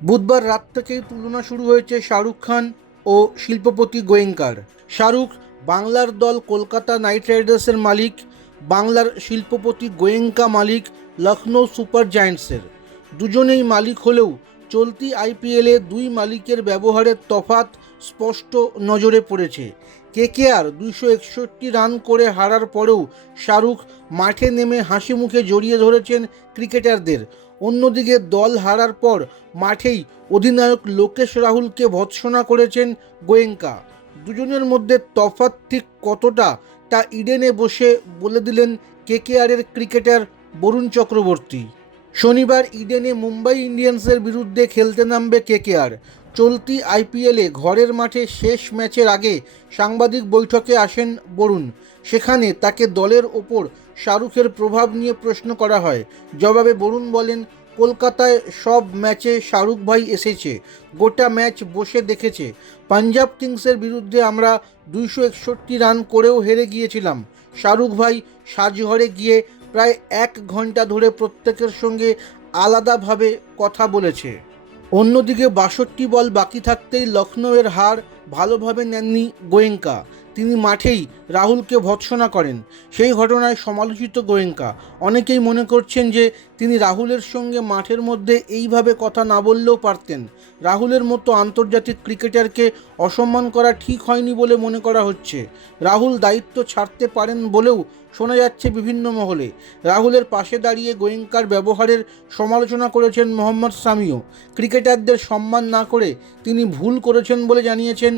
বুধবার রাত থেকেই তুলনা শুরু হয়েছে শাহরুখ খান ও শিল্পপতি গোয়েঙ্কার। শাহরুখ বাংলার দল কলকাতা নাইট রাইডার্সের মালিক, বাংলার শিল্পপতি গোয়েঙ্কা মালিক লখনৌ সুপার জায়ান্টসের। দুজনেই মালিক হলেও চলতি আইপিএলে দুই মালিকের ব্যবহারের তফাৎ স্পষ্ট নজরে পড়েছে। কেকেআর 261 রান করে হারার পরেও শাহরুখ মাঠে নেমে হাসি মুখে জড়িয়ে ধরেছেন ক্রিকেটারদের। অন্যদিকে দল হারার পর মাঠেই অধিনায়ক লোকেশ রাহুলকে ভৎসনা করেছেন গোয়েঙ্কা। দুজনের মধ্যে তফাৎ ঠিক কতটা তা ইডেনে বসে বলে দিলেন কেকেআরের ক্রিকেটার বরুণ চক্রবর্তী। শনিবার ইডেনে মুম্বাই ইন্ডিয়ান্সের বিরুদ্ধে খেলতে নামবে কেকেআর। চলতি আইপিএলে ঘরের মাঠে শেষ ম্যাচের আগে সাংবাদিক বৈঠকে আসেন বরুণ। সেখানে তাকে দলের ওপর শাহরুখের প্রভাব নিয়ে প্রশ্ন করা হয়। জবাবে বরুণ বলেন, কলকাতায় সব ম্যাচে শাহরুখ ভাই এসেছে, গোটা ম্যাচ বসে দেখেছে। পাঞ্জাব কিংসের বিরুদ্ধে আমরা 261 রান করেও হেরে গিয়েছিলাম। শাহরুখ ভাই সাজঘরে গিয়ে প্রায় 1 ঘন্টা ধরে প্রত্যেকের সঙ্গে আলাদাভাবে কথা বলেছে। অন্যদিকে 62 বল বাকি থাকতেই লখনৌয়ের হার ভালোভাবে নেননি গোয়েঙ্কা। তিনি মাঠেই রাহুলকে ভৎসনা করেন। সেই ঘটনায় সমালোচিত গোয়েঙ্কা। অনেকেই মনে করছেন যে তিনি রাহুলের সঙ্গে মাঠের মধ্যে এইভাবে কথা না বললেও পারতেন। রাহুলের মতো আন্তর্জাতিক ক্রিকেটারকে অসম্মান করা ঠিক হয়নি বলে মনে করা হচ্ছে। রাহুল দায়িত্ব ছাড়তে পারেন বলেও শোনা যাচ্ছে বিভিন্ন মহলে। রাহুলের পাশে দাঁড়িয়ে গোয়েঙ্কার ব্যবহারের সমালোচনা করেছেন মোহাম্মদ সামিও। ক্রিকেটারদের সম্মান না করে তিনি ভুল করেছেন বলে জানিয়েছেন